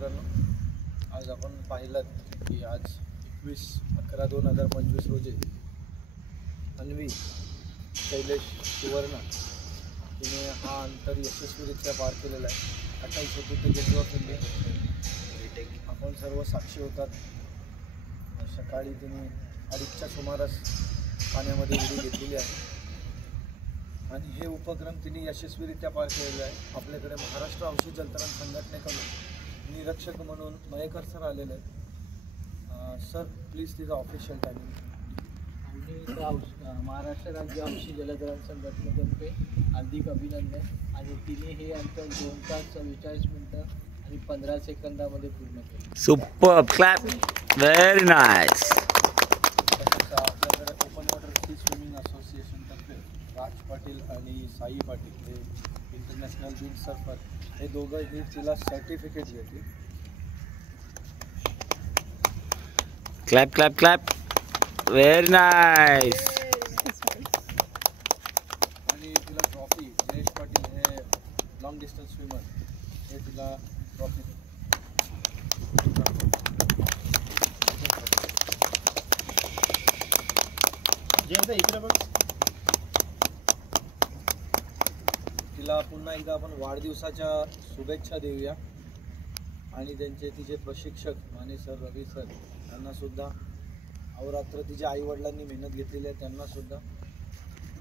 मित्रांनो, आज आपण पाहिलं की आज 21/11/2025 रोजी अन्वी शैलेश सुवर्ण तिने हा अंतर यशस्वीरित्या पार केलेला आहे. Atal Setu gateway of India आपण सर्व साक्षी होतात. सकाळी तिने 2:30च्या सुमारास पाण्यामध्ये उडी घेतलेली आहे आणि हे उपक्रम तिने यशस्वीरित्या पार केलेलं आहे. आपल्याकडे महाराष्ट्र औषध जलतरण संघटनेकडून निरीक्षक म्हणून मयेकर सर आलेले आहेत. सर प्लीज तिचं ऑफिशियल टायमिंग. महाराष्ट्र राज्य औषध जलतरण संघटनेतर्फे हार्दिक अभिनंदन. आणि तिने हे अंतर 2 तास 44 मिनिटं आणि 15 सेकंदामध्ये पूर्ण केले. Super clap, very nice. तसंच आपल्याकडे ओपन वॉटर सी स्विमिंग असोसिएशनतर्फे राज पाटील आणि साई पाटील हे इंटरनॅशनल बीच सर्फर हे दोघंही तिला सर्टिफिकेट घेतली. Clap clap clap, very nice. आणि तिला ट्रॉफी जयेश पाटील हे लॉंग डिस्टन्स स्विमर हे तिला ट्रॉफी. तिला पुन्हा एकदा आपण वाढदिवसाच्या शुभेच्छा देऊया. आणि तिचे प्रशिक्षक माने सर, रवी सर यांनासुद्धा अहोरात्र तिच्या आईवडिलांनी मेहनत घेतलेली आहे, त्यांनासुद्धा